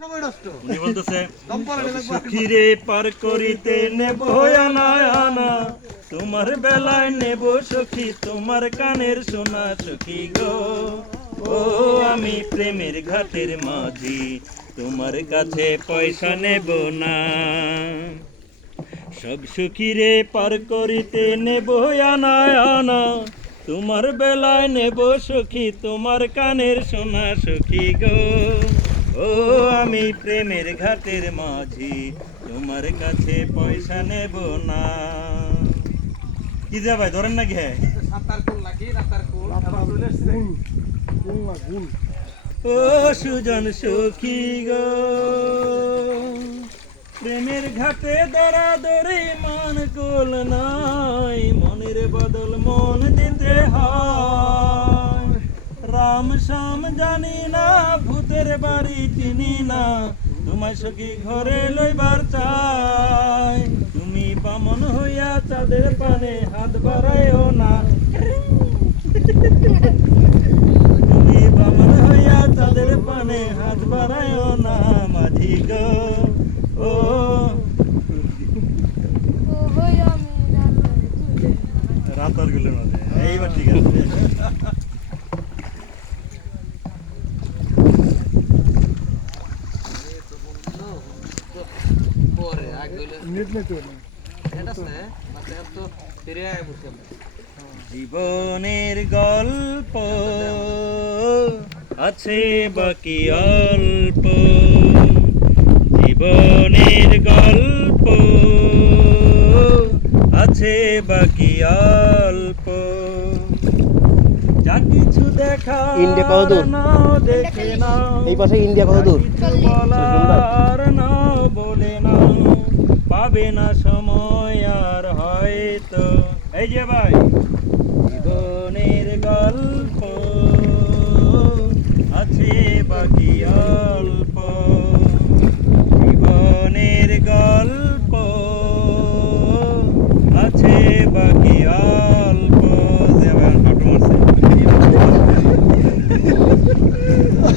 উনি বলতেছে সুখীরে পার করিতে নেব আনা আনা, তোমার বেলায় নেব সখী তোমার কানের সোনা সখী গো। ও আমি প্রেমের ঘাটের মাঝি, তোমার কাছে পয়সা নেব না। সব সুখীরে পার করিতে নেব আনা আনা, তোমার বেলায় নেব সখী তোমার কানের সোনা সখী গো। ও আমি প্রেমের ঘাটের মাঝি, তোমার কাছে পয়সা নেব না। কি যা ভাই ধরেন নাকি? হ্যাঁ ও সুজন সখী গো, প্রেমের ঘাটে দরাদরি মান কোল নাই, মনের বদল মন দিতে হয়। রাম শ্যাম জানি না, ভূতের বাড়ি চিনি না, তোমায় সখী ঘরে লইবার চাই। তুমি বামন হইয়া চাঁদের পানে হাত বাড়াইও না, তুমি বামন হইয়া চাঁদের পানে হাত বাড়াইও না মাঝি গো। ও রাতার গুলোর মাঝে এইবার ঠিক আছে। জীবনের গল্প আছে বাকি অল্প, জীবনের গল্প আছে বাকি অল্প, যা কিছু দেখা নাও দেখে নাও, এই পাশে ইন্ডিয়া কত দূর? বলার নাও বলে নাও, পাবে না সময় আর হয়তো। এই যে ভাই জীবনের গল্প আছে বাকি